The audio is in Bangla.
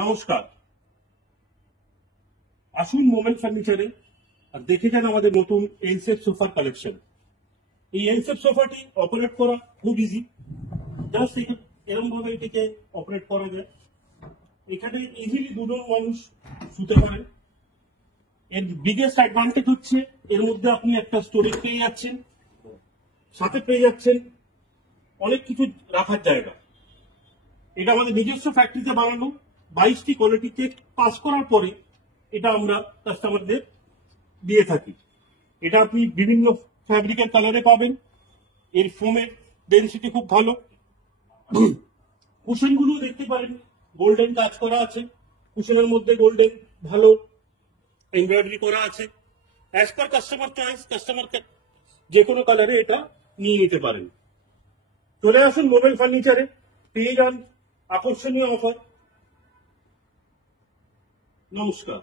নমস্কার, আসুন মোমেন্ট ফার্নিচারে আর দেখে যান আমাদের নতুন এনসেট সোফার কালেকশন। এই এনসেট সোফাটি অপারেট করা খুব ইজি। জাস্ট এরকম ভাবে এটিকে অপারেট করা যায়। এখানে ইজিলি দুজন মানুষ শুতে পারে। এর বিগেস্ট অ্যাডভান্টেজ হচ্ছে এর মধ্যে আপনি একটা স্টোরেজ পেয়ে যাচ্ছেন, সাথে পেয়ে যাচ্ছেন অনেক কিছু রাখার জায়গা। এটা আমাদের নিজস্ব ফ্যাক্টরিতে বানানো, 22টি কোয়ালিটি চেক পাস করার পরে এটা আমরা কাস্টমারদের দিয়ে থাকি। এটা আপনি বিভিন্ন ফ্যাব্রিকের কালারে পাবেন। এর ফোমের ডেনসিটি খুব ভালো। কুশনগুলো দেখতে পারেন গোল্ডেন কাজ করা আছে, কুশনের মধ্যে গোল্ডেন ভালো এমব্রয়ডারি করা আছে। As per customer choice, customer যে কোনো কালারে এটা নিয়ে নিতে পারেন। চলে আসুন মোবাইল ফার্নিচারে, পেয়ে যান আকর্ষণীয় অফার। নমস্কার।